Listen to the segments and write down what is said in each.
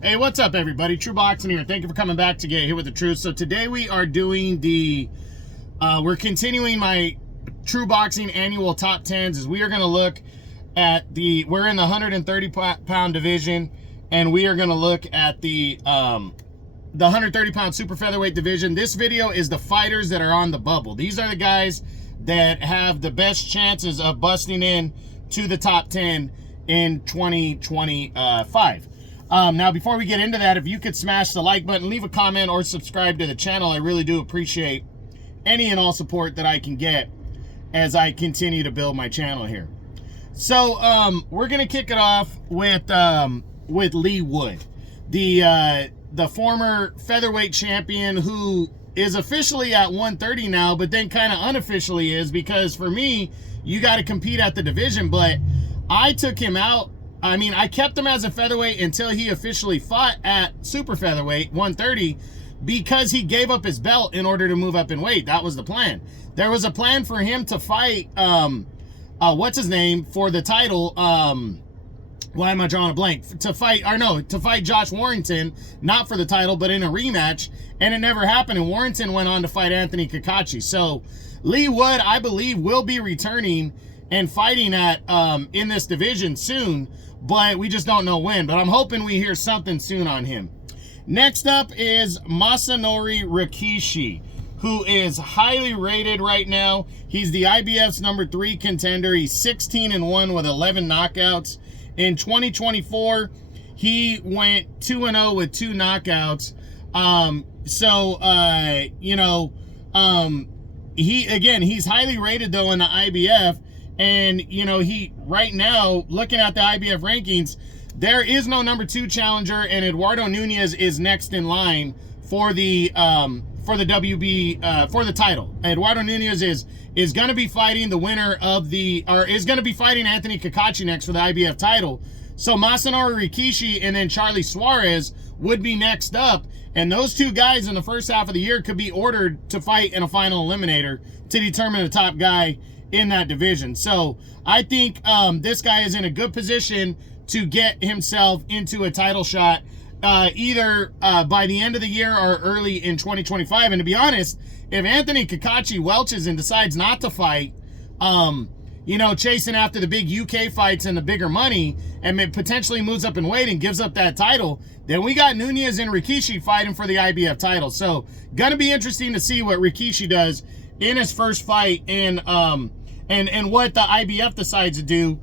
Hey, what's up, everybody? True Boxing here. Thank you for coming back to get here with the truth. So today we are doing we're continuing my True Boxing annual top 10s. As we are going to look at we're in the 130 pound division, and we are going to look at the 130 pound super featherweight division. This video is the fighters that are on the bubble. These are the guys that have the best chances of busting in to the top 10 in 2025. Now, before we get into that, if you could smash the like button, leave a comment, or subscribe to the channel, I really do appreciate any and all support that I can get as I continue to build my channel here. So, we're gonna kick it off with Leigh Wood, the former featherweight champion who is officially at 130 now, but then kind of unofficially is, because for me, you got to compete at the division. But I took him out. I mean, I kept him as a featherweight until he officially fought at super featherweight 130, because he gave up his belt in order to move up in weight. That was the plan. There was a plan for him to fight what's his name for the title. Why am I drawing a blank? To fight Josh Warrington, not for the title, but in a rematch, and it never happened. And Warrington went on to fight Anthony Kakachi. So Leigh Wood, I believe, will be returning and fighting at in this division soon, but we just don't know when. But I'm hoping we hear something soon on him. Next up is Masanori Rikishi, who is highly rated right now. He's the IBF's #3 contender. He's 16-1 with 11 knockouts. In 2024, he went 2-0 with 2 knockouts. He's highly rated though in the IBF. And, you know, he right now, looking at the IBF rankings, there is no #2 challenger, and Eduardo Nunez is next in line for the WB for the title. Eduardo Nunez is going to be fighting the winner of is going to be fighting Anthony Kakachi next for the IBF title. So Masanori Rikishi and then Charlie Suarez would be next up, and those two guys in the first half of the year could be ordered to fight in a final eliminator to determine the top guy in that division. So I think this guy is in a good position to get himself into a title shot either by the end of the year or early in 2025. And to be honest, if Anthony Kakachi welches and decides not to fight, chasing after the big UK fights and the bigger money, and potentially moves up in weight and gives up that title, then we got Nunez and Rikishi fighting for the IBF title. So gonna be interesting to see what Rikishi does in his first fight, and what the IBF decides to do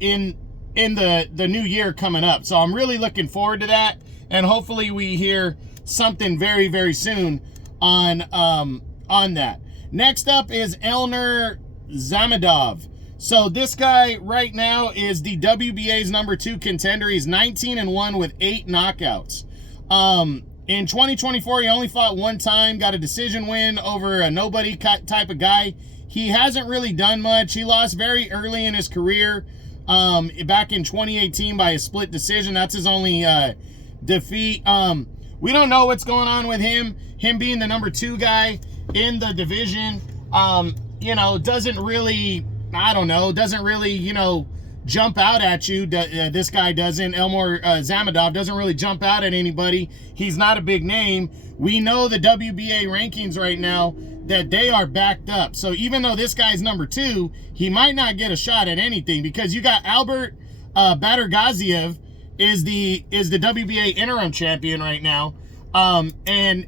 in the new year coming up. So I'm really looking forward to that, and hopefully we hear something very, very soon on that. Next up is Elner Zamedov. So this guy right now is the WBA's #2 contender. He's 19-1 with 8 knockouts. In 2024, he only fought one time, got a decision win over a nobody type of guy. He hasn't really done much. He lost very early in his career, back in 2018 by a split decision. That's his only defeat. We don't know what's going on with him. Him being the #2 guy in the division, doesn't really, jump out at you. This guy doesn't. Elmer Zamedov doesn't really jump out at anybody. He's not a big name. We know the WBA rankings right now that they are backed up. So even though this guy's #2, he might not get a shot at anything, because you got Albert Badargaziev is the WBA interim champion right now, and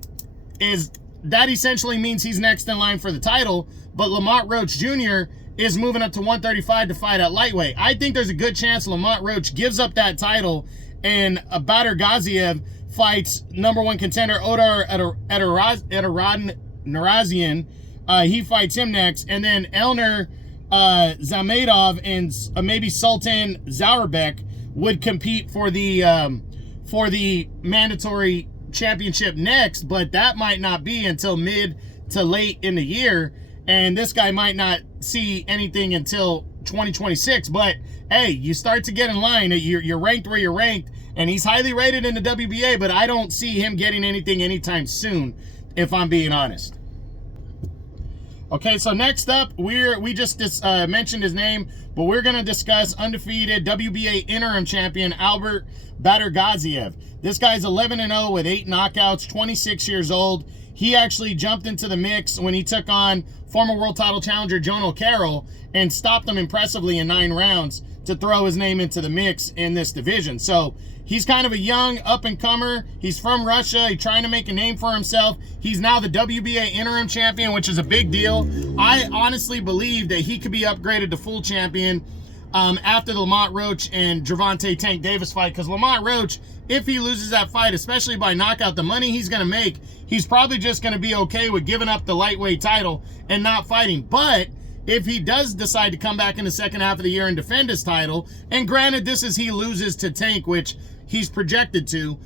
that essentially means he's next in line for the title. But Lamont Roach Jr. is moving up to 135 to fight at lightweight. I think there's a good chance Lamont Roach gives up that title, and Badargaziev fights #1 contender Odar Narazian. He fights him next, and then Elner Zamedov and maybe Sultan Zauerbek would compete for the mandatory championship next, but that might not be until mid to late in the year, and this guy might not see anything until 2026. But hey, you start to get in line. You're ranked where you're ranked, and he's highly rated in the WBA, but I don't see him getting anything anytime soon, if I'm being honest. Okay, so next up, we just mentioned his name, but we're going to discuss undefeated WBA interim champion Albert Badargaziev. This guy's 11-0 with 8 knockouts, 26 years old. He actually jumped into the mix when he took on former world title challenger Joan O'Carroll and stopped him impressively in 9 rounds to throw his name into the mix in this division. So he's kind of a young up-and-comer. He's from Russia. He's trying to make a name for himself. He's now the WBA interim champion, which is a big deal. I honestly believe that he could be upgraded to full champion after the Lamont Roach and Gervonta Tank Davis fight, because Lamont Roach, if he loses that fight, especially by knockout, the money he's going to make, he's probably just going to be okay with giving up the lightweight title and not fighting. But if he does decide to come back in the second half of the year and defend his title, and granted, this is he loses to Tank, which he's projected to,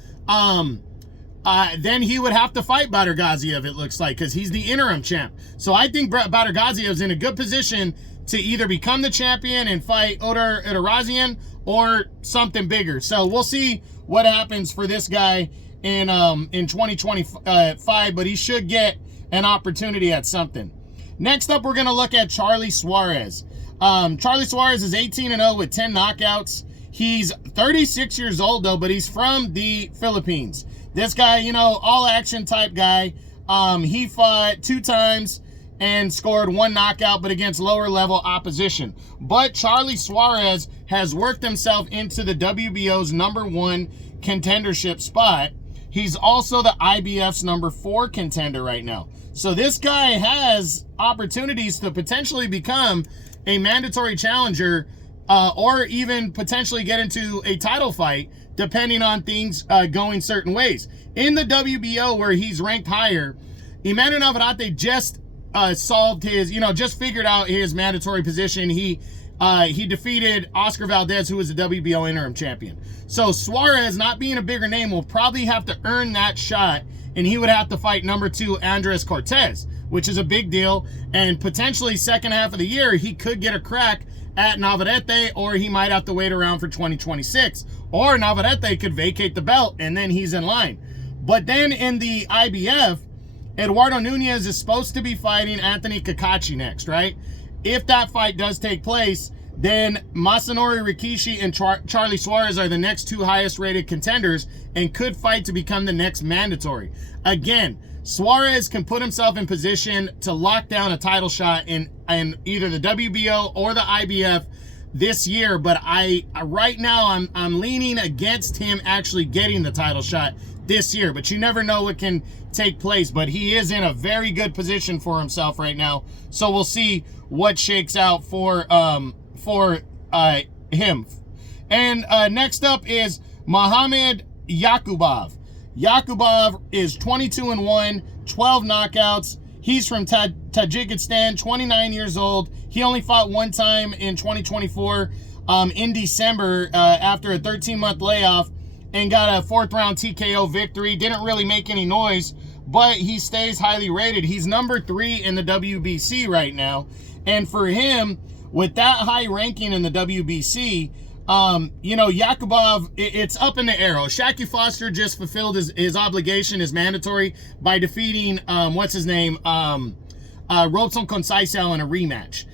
then he would have to fight Badargaziev, it looks like, because he's the interim champ. So I think Badargaziev's in a good position to either become the champion and fight Odar Edarazian or something bigger. So we'll see what happens for this guy in 2025, but he should get an opportunity at something. Next up, we're going to look at Charlie Suarez. Charlie Suarez is 18-0 with 10 knockouts. He's 36 years old, though, but he's from the Philippines. This guy, you know, all-action type guy. He fought 2 times and scored 1 knockout, but against lower-level opposition. But Charlie Suarez has worked himself into the WBO's #1 contendership spot. He's also the IBF's #4 contender right now. So this guy has opportunities to potentially become a mandatory challenger or even potentially get into a title fight, depending on things going certain ways. In the WBO, where he's ranked higher, Emmanuel Navarrete just solved his, just figured out his mandatory position. He defeated Oscar Valdez, who was the WBO interim champion. So Suarez, not being a bigger name, will probably have to earn that shot, and he would have to fight #2 Andres Cortez, which is a big deal. And potentially second half of the year, he could get a crack at Navarrete, or he might have to wait around for 2026. Or Navarrete could vacate the belt, and then he's in line. But then in the IBF, Eduardo Nunez is supposed to be fighting Anthony Kakachi next, right? If that fight does take place, then Masanori Rikishi and Charlie Suarez are the next 2 highest rated contenders and could fight to become the next mandatory. Again, Suarez can put himself in position to lock down a title shot in either the WBO or the IBF this year, but right now I'm leaning against him actually getting the title shot this year, but you never know what can take place. But he is in a very good position for himself right now, so we'll see what shakes out for him. And next up is Mohamed Yakubov. Yakubov is 22-1, 12 knockouts. He's from Tajikistan, 29 years old. He only fought 1 time in 2024 in December after a 13-month layoff, and got a 4th-round TKO victory. Didn't really make any noise, but he stays highly rated. He's #3 in the WBC right now. And for him, with that high ranking in the WBC, Yakubov, it's up in the air. Shaki Foster just fulfilled his obligation, his mandatory, by defeating, Robson Conceição in a rematch.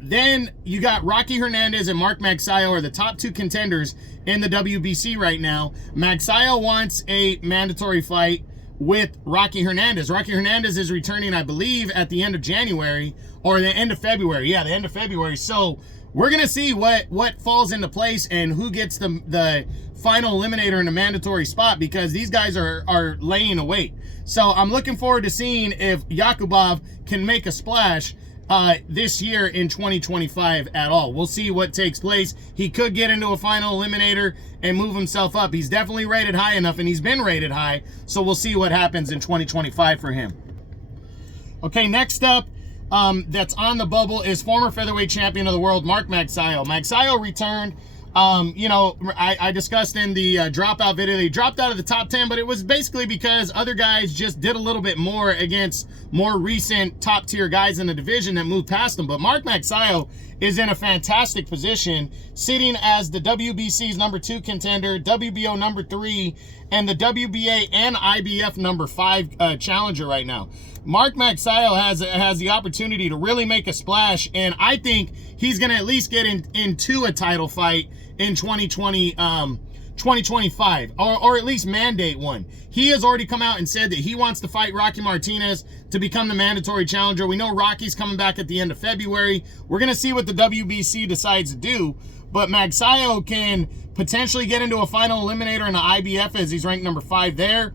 Then you got Rocky Hernandez and Mark Magsayo are the top 2 contenders in the WBC right now. Magsayo wants a mandatory fight with Rocky Hernandez. Rocky Hernandez is returning, I believe, at the end of January or the end of February. Yeah, the end of February. So we're going to see what falls into place and who gets the final eliminator in a mandatory spot, because these guys are laying a weight. So I'm looking forward to seeing if Yakubov can make a splash this year in 2025 at all. We'll see what takes place. He could get into a final eliminator and move himself up. He's definitely rated high enough, and he's been rated high, so we'll see what happens in 2025 for him. Okay, next up, that's on the bubble is former featherweight champion of the world, Mark Magsayo. Magsayo returned. I discussed in the dropout video, they dropped out of the top 10, but it was basically because other guys just did a little bit more against more recent top tier guys in the division that moved past them. But Mark Magsayo is in a fantastic position, sitting as the WBC's number 2 contender, WBO number 3, and the WBA and IBF number 5 challenger right now. Mark Magsayo has the opportunity to really make a splash, and I think he's going to at least get into a title fight in 2025, or at least mandate one. He has already come out and said that he wants to fight Rocky Martinez to become the mandatory challenger. We know Rocky's coming back at the end of February. We're going to see what the WBC decides to do, but Magsayo can potentially get into a final eliminator in the IBF as he's ranked number 5 there.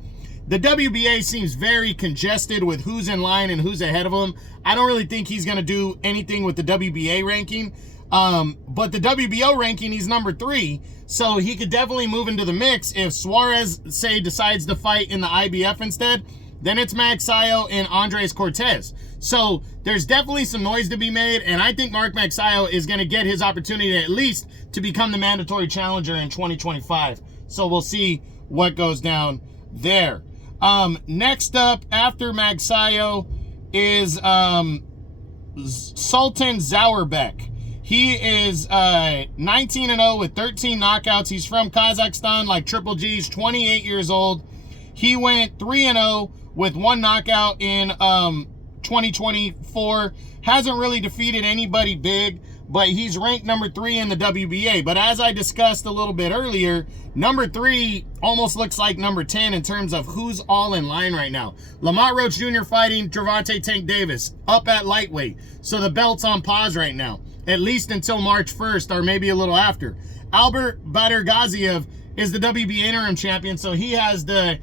The WBA seems very congested with who's in line and who's ahead of him. I don't really think he's going to do anything with the WBA ranking. But the WBO ranking, he's number 3. So he could definitely move into the mix. If Suarez, say, decides to fight in the IBF instead, then it's Magsayo and Andres Cortez. So there's definitely some noise to be made, and I think Mark Magsayo is going to get his opportunity at least to become the mandatory challenger in 2025. So we'll see what goes down there. Next up, after Magsayo, is Sultan Zauerbek. He is 19-0 with 13 knockouts. He's from Kazakhstan, like Triple G. He's 28 years old. He went 3-0 with 1 knockout in 2024. Hasn't really defeated anybody big, but he's ranked number 3 in the WBA. But as I discussed a little bit earlier, number 3 almost looks like number 10 in terms of who's all in line right now. Lamont Roach Jr. fighting Gervonta Tank Davis up at lightweight. So the belt's on pause right now, at least until March 1st or maybe a little after. Albert Badergaziev is the WBA interim champion, so he has the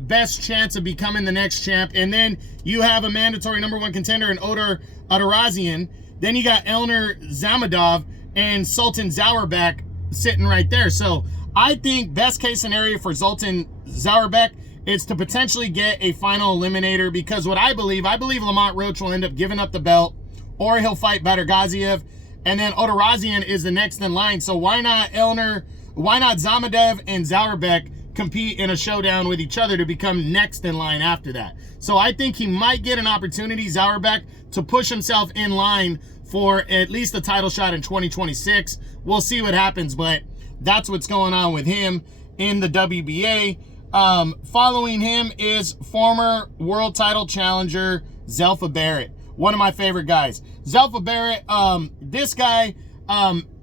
best chance of becoming the next champ. And then you have a mandatory number 1 contender in Odor Adarazian. Then you got Elner Zamadov and Sultan Zauerbek sitting right there. So I think best case scenario for Sultan Zauerbek is to potentially get a final eliminator, because what I believe Lamont Roach will end up giving up the belt, or he'll fight Badergaziev, and then Odarazian is the next in line. So why not Zamadov and Zauerbek compete in a showdown with each other to become next in line after that? So I think he might get an opportunity, Zauerbek, to push himself in line for at least a title shot in 2026. We'll see what happens, but that's what's going on with him in the WBA. Following him is former world title challenger Zelfa Barrett, one of my favorite guys. Zelfa Barrett, this guy,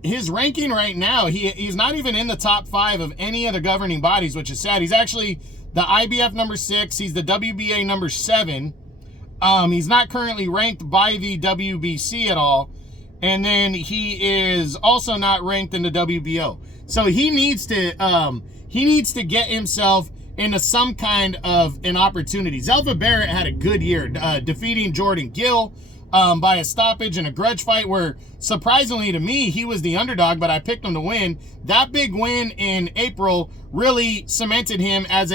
his ranking right now, he's not even in the top 5 of any of the governing bodies, which is sad. He's actually the IBF number 6. He's the WBA number 7. He's not currently ranked by the WBC at all. And then he is also not ranked in the WBO. So he needs to get himself into some kind of an opportunity. Zelfa Barrett had a good year, defeating Jordan Gill by a stoppage in a grudge fight where, surprisingly to me, he was the underdog, but I picked him to win. That big win in April really cemented him as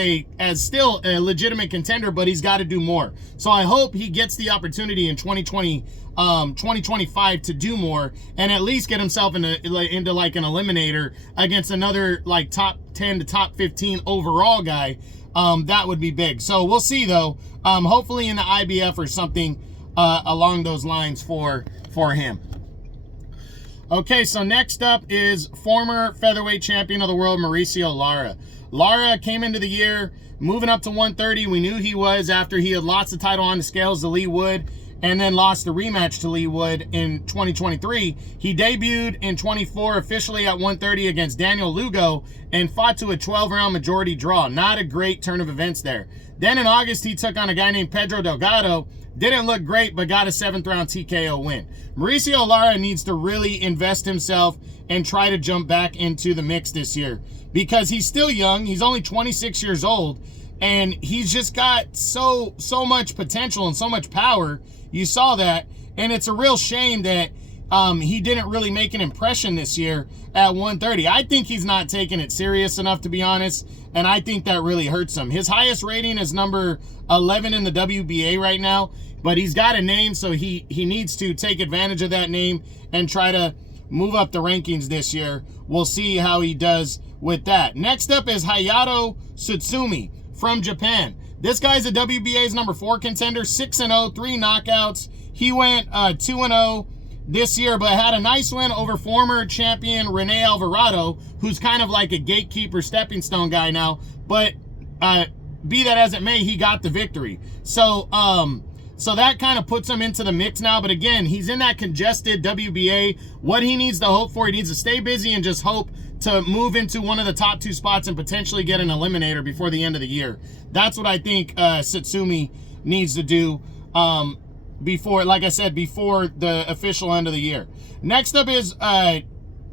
still a legitimate contender, but he's got to do more. So I hope he gets the opportunity in 2025 to do more and at least get himself into like an eliminator against another like top 10 to top 15 overall guy. That would be big. So we'll see though. Hopefully in the IBF or something along those lines for him. Okay, so next up is former featherweight champion of the world, Mauricio Lara. Lara came into the year moving up to 130. We knew he was after he had lost the title on the scales to Lee Wood and then lost the rematch to Lee Wood in 2023. He debuted in 24 officially at 130 against Daniel Lugo and fought to a 12-round majority draw. Not a great turn of events there. Then in August, he took on a guy named Pedro Delgado. Didn't look great, but got a 7th-round TKO win. Mauricio Lara needs to really invest himself and try to jump back into the mix this year because he's still young. He's only 26 years old, and he's just got so much potential and so much power. You saw that, and it's a real shame that he didn't really make an impression this year at 130. I think he's not taking it serious enough, to be honest, and I think that really hurts him. His highest rating is number 11 in the WBA right now, but he's got a name, so he needs to take advantage of that name and try to move up the rankings this year. We'll see how he does with that. Next up is Hayato Tsutsumi from Japan. This guy's a WBA's number 4 contender, 6-0, 3 knockouts. He went 2-0 this year, but had a nice win over former champion Rene Alvarado, who's kind of like a gatekeeper stepping stone guy now. But be that as it may, he got the victory. So so that kind of puts him into the mix now. But again, he's in that congested WBA. What he needs to hope for, he needs to stay busy and just hope to move into one of the top 2 spots and potentially get an eliminator before the end of the year. That's what I think Satsumi needs to do before, like I said, before the official end of the year. Next up is Kenichi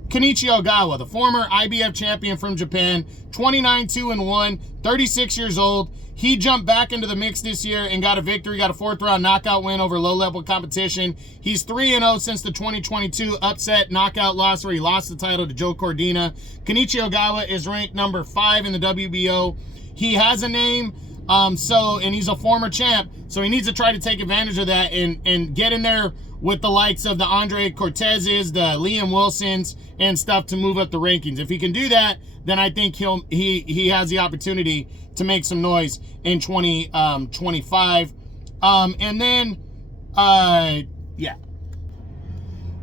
Ogawa, the former IBF champion from Japan, 29-2-1, 36 years old. He jumped back into the mix this year and got a victory, got a 4th round knockout win over low-level competition. He's 3-0 since the 2022 upset knockout loss where he lost the title to Joe Cordina. Kenichi Ogawa is ranked number 5 in the WBO. He has a name, and he's a former champ, so he needs to try to take advantage of that and get in there with the likes of the Andre Cortezes, the Liam Wilsons, and stuff to move up the rankings. If he can do that, then I think he has the opportunity to make some noise in 2025. Yeah.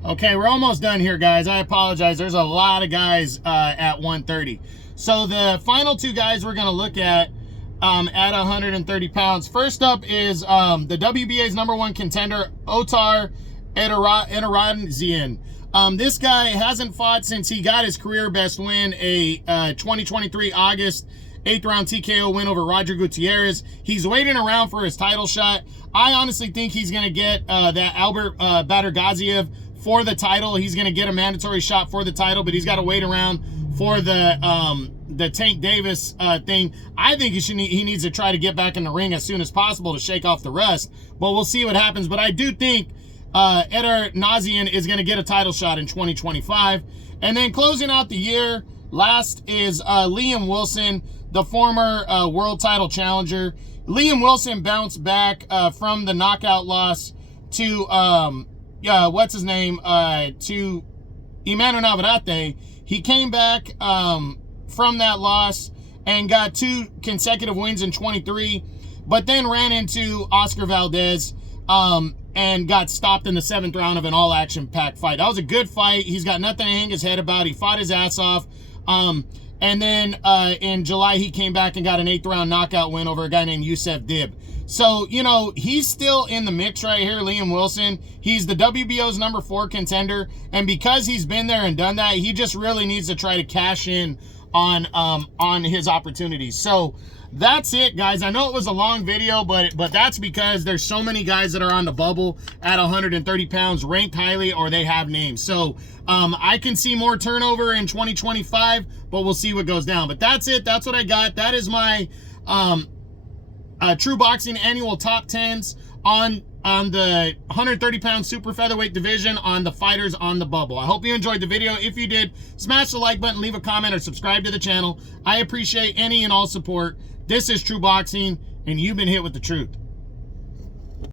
Okay, we're almost done here, guys. I apologize. There's a lot of guys at 130. So the final 2 guys we're going to look at 130 pounds. First up is the WBA's #1 contender, Otar Ederazian. This guy hasn't fought since he got his career best win, a 2023 August 8th round TKO win over Roger Gutierrez. He's waiting around for his title shot. I honestly think he's going to get that Albert Badargaziev for the title. He's going to get a mandatory shot for the title, but he's got to wait around for the Tank Davis thing. I think he needs to try to get back in the ring as soon as possible to shake off the rust, but we'll see what happens. But I do think Ederazian is going to get a title shot in 2025. And then closing out the year, last is Liam Wilson, the former world title challenger. Liam Wilson bounced back from the knockout loss to what's his name, to Emmanuel Navarrete. He came back from that loss and got 2 consecutive wins in 23, but then ran into Oscar Valdez and got stopped in the 7th round of an all-action packed fight. That was a good fight. He's got nothing to hang his head about. He fought his ass off. And then in July, he came back and got an 8th round knockout win over a guy named Youssef Dib. So, you know, he's still in the mix right here, Liam Wilson. He's the WBO's #4 contender. And because he's been there and done that, he just really needs to try to cash in on his opportunities. So that's it, guys. I know it was a long video, but that's because there's so many guys that are on the bubble at 130 pounds, ranked highly, or they have names. So I can see more turnover in 2025, but we'll see what goes down. But that's it. That's what I got. That is my True Boxing annual top 10s on the 130-pound super featherweight division on the fighters on the bubble. I hope you enjoyed the video. If you did, smash the like button, leave a comment, or subscribe to the channel. I appreciate any and all support. This is True Boxing, and you've been hit with the truth.